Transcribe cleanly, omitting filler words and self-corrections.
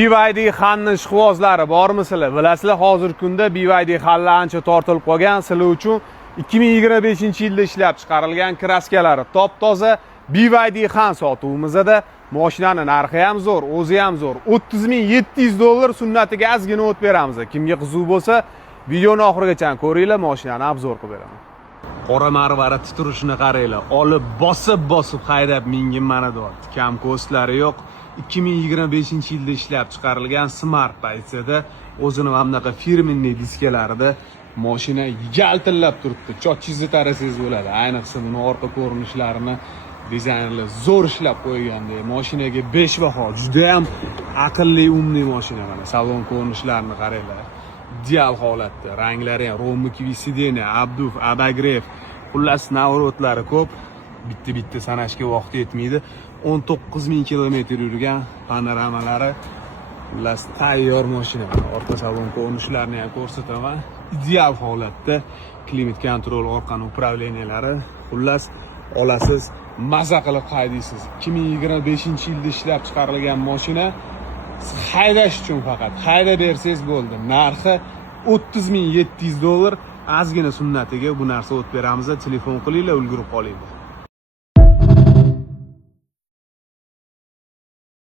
BYD xanni ishqibozlari bormi sizlar? Bilasizlar, hozirgi kunda BYD xanlar ancha tortilib qolgan. Sizlar uchun 2025-yilda ishlab chiqarilgan kraskalari top-toza BYD xan sotuvimizda. Mashinaning narxi ham zo'r, o'zi ham zo'r. $30,700 sunnatiga ozgina o't beramiz. Kimga qiziq bo'lsa, videoni oxirigacha ko'ringlar, mashinani obzor qilib beraman. Qora marvara titrishini qaranglar. Olib bosib haydab mingin mana deyapti. Kam kostlari yo'q. 2025-yilda ishlab chiqarilgan Smart Pays'da o'zini hamnaqa firmenniy diskalarida mashina yaltillab turibdi. Cho'chchizni tarasangiz bo'ladi. Ayniqsa buni orqa ko'rinishlarini dizaynerlar zo'r ishlab qo'yganda. Mashinaga 5 baho. Juda ham aqlli, umli mashina mana. Salon ko'rinishlarini qaranglar. Ideal holatda. Ranglari ham rombi sideniya, abduf, abagrev. Xullas, navrotlari ko'p. Bitta sanashga vaqt yetmaydi. 19,000 kilometr yurgan panoramalari. Xullas, tayyor mashina. Orqa salon ko'rinishlarini ham ko'rsataman. Ideal holatda. Klimat kontrol, orqani upravleniyalari. Xullas, olasiz, maza qilib haydaysiz. 2025-yilda ishlab chiqarilgan mashina. Haydash uchun faqat hayda bersangiz bo'ldi. Narxi $30,700. Ozgina sunnatiga bu narsa o't beramiz. Telefon qilinglar, ulgurib qolinglar.